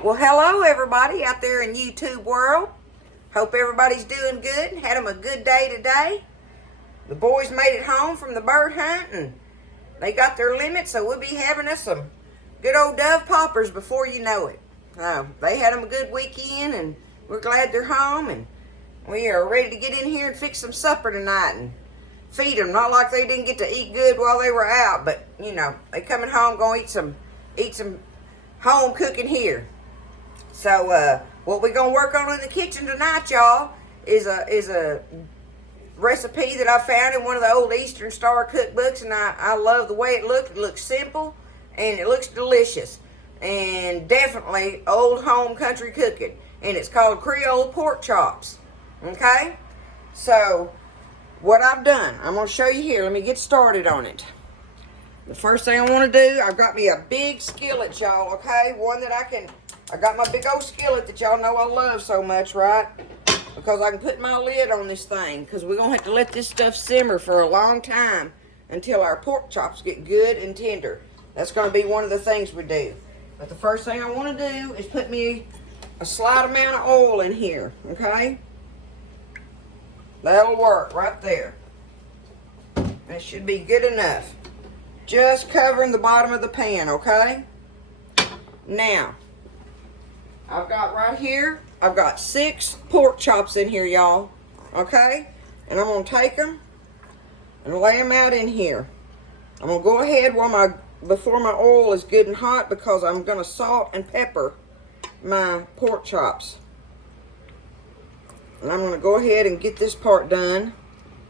Well, hello everybody out there in YouTube world. Hope everybody's doing good. Had them a good day today. The boys made it home from the bird hunt and they got their limit, so we'll be having us some good old dove poppers before you know it. They had them a good weekend and we're glad they're home, and we are ready to get in here and fix some supper tonight and feed them. Not like they didn't get to eat good while they were out, but you know, they coming home going to eat some home cooking here. So what we're gonna work on in the kitchen tonight, y'all, is a recipe that I found in one of the old Eastern Star cookbooks, and I love the way it looked. It looks simple and it looks delicious, and definitely old home country cooking. And it's called Creole pork chops. Okay, so what I've done, I'm gonna show you here. Let me get started on it. The first thing I want to do, I've got me a big skillet, y'all. Okay, one that I got my big old skillet that y'all know I love so much, right? Because I can put my lid on this thing, because we're going to have to let this stuff simmer for a long time until our pork chops get good and tender. That's going to be one of the things we do. But the first thing I want to do is put me a slight amount of oil in here, okay? That'll work right there. That should be good enough. Just covering the bottom of the pan, okay? Now, I've got right here, I've got 6 pork chops in here, y'all. Okay? And I'm going to take them and lay them out in here. I'm going to go ahead before my oil is good and hot, because I'm going to salt and pepper my pork chops. And I'm going to go ahead and get this part done.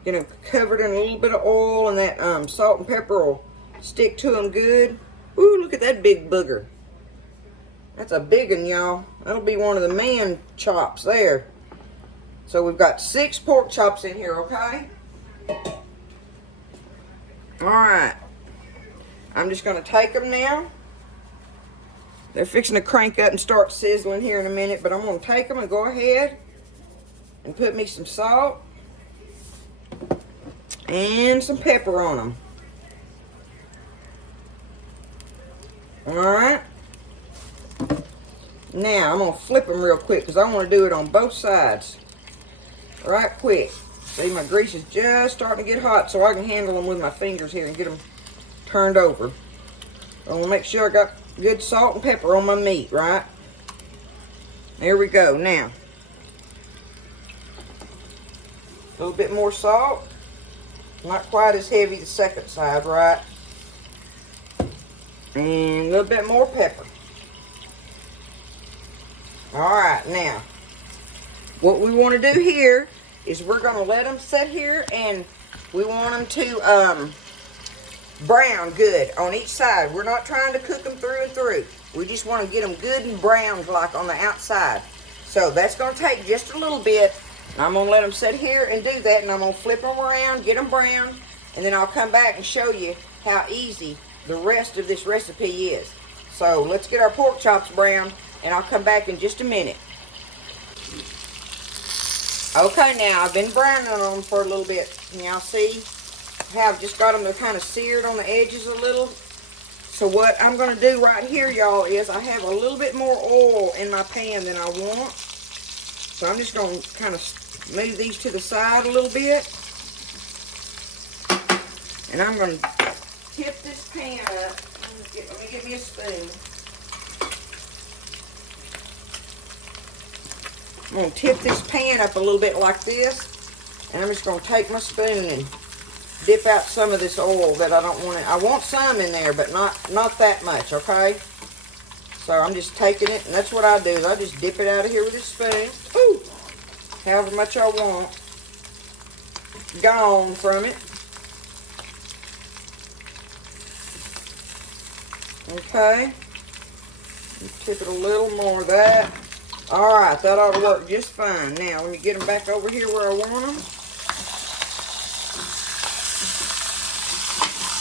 Going to cover it in a little bit of oil, and that salt and pepper will stick to them good. Ooh, look at that big booger. That's a big one, y'all. That'll be one of the man chops there. So we've got 6 pork chops in here, okay? Alright. I'm just going to take them now. They're fixing to crank up and start sizzling here in a minute, but I'm going to take them and go ahead and put me some salt and some pepper on them. Alright. Now, I'm going to flip them real quick, because I want to do it on both sides. Right quick. See, my grease is just starting to get hot, so I can handle them with my fingers here and get them turned over. I want to make sure I got good salt and pepper on my meat, right? There we go. Now, a little bit more salt. Not quite as heavy the second side, right? And a little bit more pepper. Alright, now, what we want to do here is we're going to let them sit here, and we want them to brown good on each side. We're not trying to cook them through and through. We just want to get them good and browned like on the outside. So that's going to take just a little bit. I'm going to let them sit here and do that, and I'm going to flip them around, get them browned, and then I'll come back and show you how easy the rest of this recipe is. So let's get our pork chops browned, and I'll come back in just a minute. Okay, now I've been browning them for a little bit. Now see how I've just got them to kind of seared on the edges a little. So what I'm going to do right here, y'all, is I have a little bit more oil in my pan than I want. So I'm just going to kind of move these to the side a little bit. And I'm going to tip this pan up. Let me get me a spoon. I'm going to tip this pan up a little bit like this, and I'm just going to take my spoon and dip out some of this oil that I don't want it. I want some in there, but not that much, okay? So I'm just taking it, and that's what I do, is I just dip it out of here with this spoon. Ooh! However much I want gone from it. Okay. Tip it a little more of that. Alright, that ought to work just fine. Now, let me get them back over here where I want them.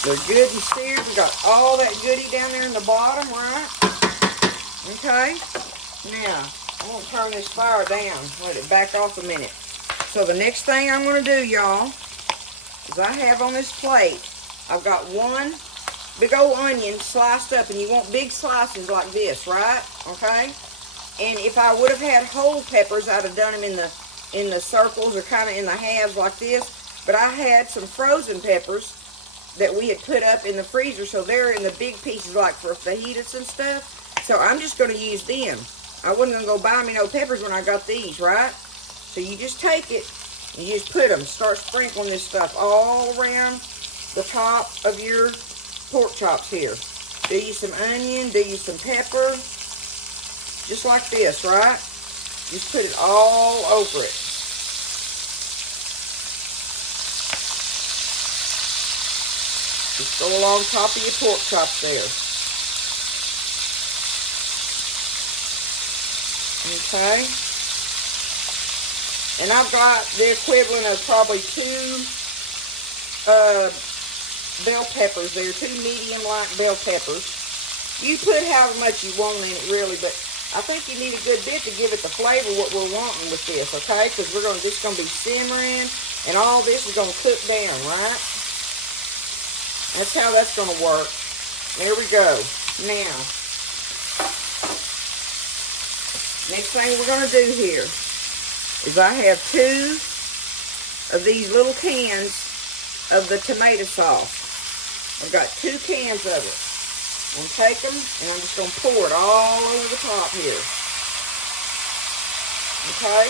They're good and seared. We got all that goodie down there in the bottom, right? Okay. Now, I'm going to turn this fire down. Let it back off a minute. So the next thing I'm going to do, y'all, is I have on this plate, I've got 1 big old onion sliced up, and you want big slices like this, right? Okay. And if I would have had whole peppers, I'd have done them in the circles or kind of in the halves like this. But I had some frozen peppers that we had put up in the freezer, so they're in the big pieces like for fajitas and stuff. So I'm just going to use them. I wasn't going to go buy me no peppers when I got these, right? So you just take it and you just put them. Start sprinkling this stuff all around the top of your pork chops here. Do you some onion, do you some pepper. Just like this, right? Just put it all over it. Just go along top of your pork chops there. Okay. And I've got the equivalent of probably 2 bell peppers there, 2 medium-like bell peppers. You put however much you want in it, really, but I think you need a good bit to give it the flavor what we're wanting with this, okay? Because this is going to be simmering, and all this is going to cook down, right? That's how that's going to work. There we go. Now, next thing we're going to do here is I have 2 of these little cans of the tomato sauce. I've got 2 cans of it. I'm going to take them and I'm just going to pour it all over the top here. Okay?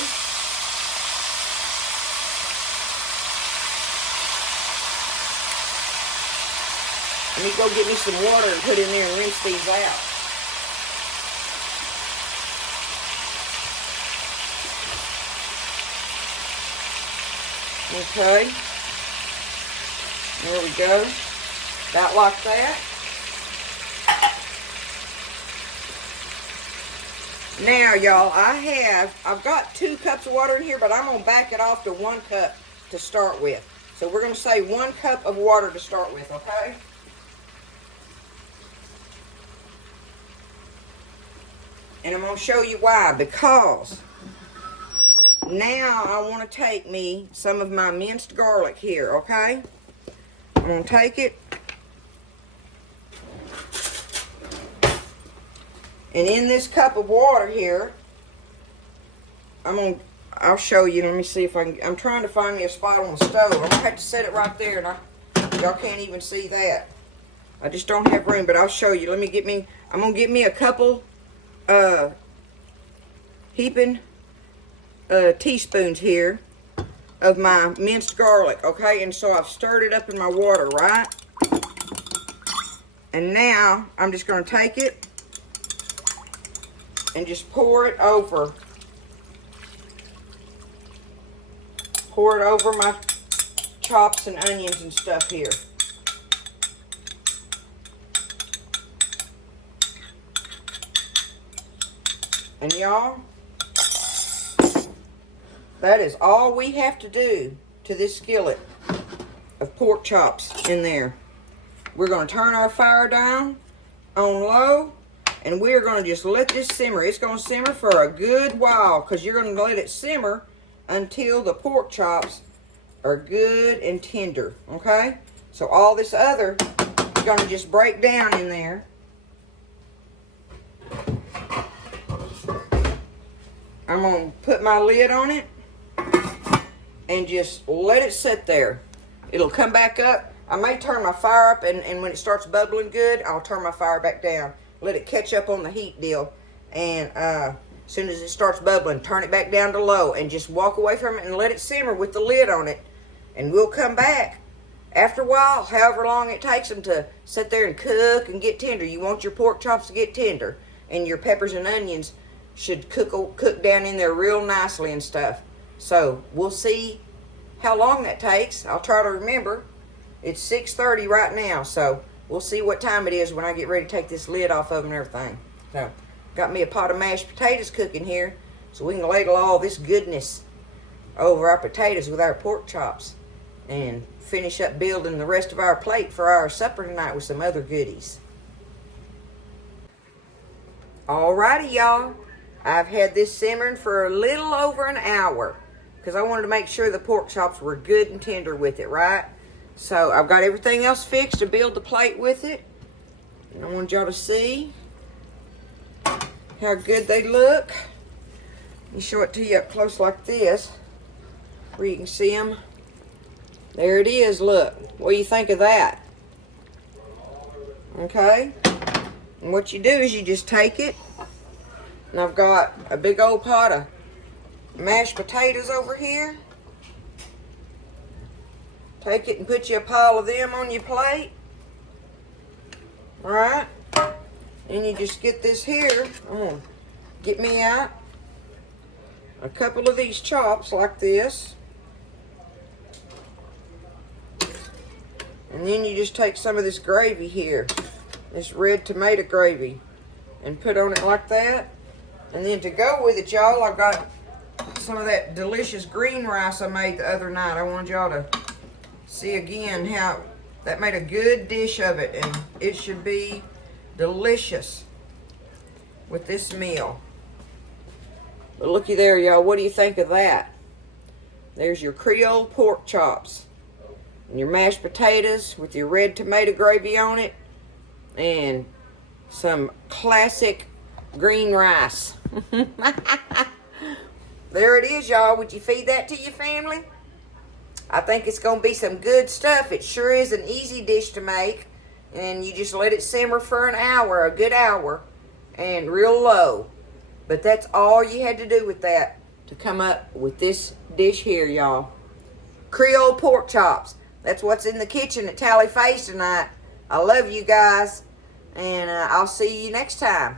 Let me go get me some water and put in there and rinse these out. Okay. There we go. About like that. Now, y'all, I've got 2 cups of water in here, but I'm going to back it off to 1 cup to start with. So we're going to say 1 cup of water to start with, okay? And I'm going to show you why. Because now I want to take me some of my minced garlic here, okay? I'm going to take it. And in this cup of water here, I'll show you. Let me see if I can. I'm trying to find me a spot on the stove. I'm going to have to set it right there, and y'all can't even see that. I just don't have room, but I'll show you. I'm going to get me a couple heaping teaspoons here of my minced garlic, okay? And so I've stirred it up in my water, right? And now I'm just going to take it and just pour it over. Pour it over my chops and onions and stuff here. And y'all, that is all we have to do to this skillet of pork chops in there. We're going to turn our fire down on low, and we're going to just let this simmer. It's going to simmer for a good while, because you're going to let it simmer until the pork chops are good and tender, okay? So all this other is going to just break down in there. I'm going to put my lid on it and just let it sit there. It'll come back up. I may turn my fire up, and when it starts bubbling good, I'll turn my fire back down. Let it catch up on the heat deal. And as soon as it starts bubbling, turn it back down to low and just walk away from it and let it simmer with the lid on it. And we'll come back after a while, however long it takes them to sit there and cook and get tender. You want your pork chops to get tender, and your peppers and onions should cook down in there real nicely and stuff. So we'll see how long that takes. I'll try to remember. It's 6:30 right now, so we'll see what time it is when I get ready to take this lid off of them and everything. So got me a pot of mashed potatoes cooking here, so we can ladle all this goodness over our potatoes with our pork chops and finish up building the rest of our plate for our supper tonight with some other goodies. Alrighty, y'all. I've had this simmering for a little over an hour because I wanted to make sure the pork chops were good and tender with it, right? So I've got everything else fixed to build the plate with it. And I want y'all to see how good they look. Let me show it to you up close like this, where you can see them. There it is, look. What do you think of that? Okay? And what you do is you just take it, and I've got a big old pot of mashed potatoes over here. Take it and put you a pile of them on your plate. Alright? And you just get this here. I'm going to get me out a couple of these chops like this. And then you just take some of this gravy here, this red tomato gravy, and put on it like that. And then to go with it, y'all, I've got some of that delicious green rice I made the other night. I want y'all to see again how that made a good dish of it, and it should be delicious with this meal. But looky there, y'all. What do you think of that? There's your Creole pork chops and your mashed potatoes with your red tomato gravy on it, and some classic green rice. There it is, y'all. Would you feed that to your family? I think it's going to be some good stuff. It sure is an easy dish to make. And you just let it simmer for an hour, a good hour, and real low. But that's all you had to do with that to come up with this dish here, y'all. Creole pork chops. That's what's in the kitchen at Tally Faye's tonight. I love you guys, and I'll see you next time.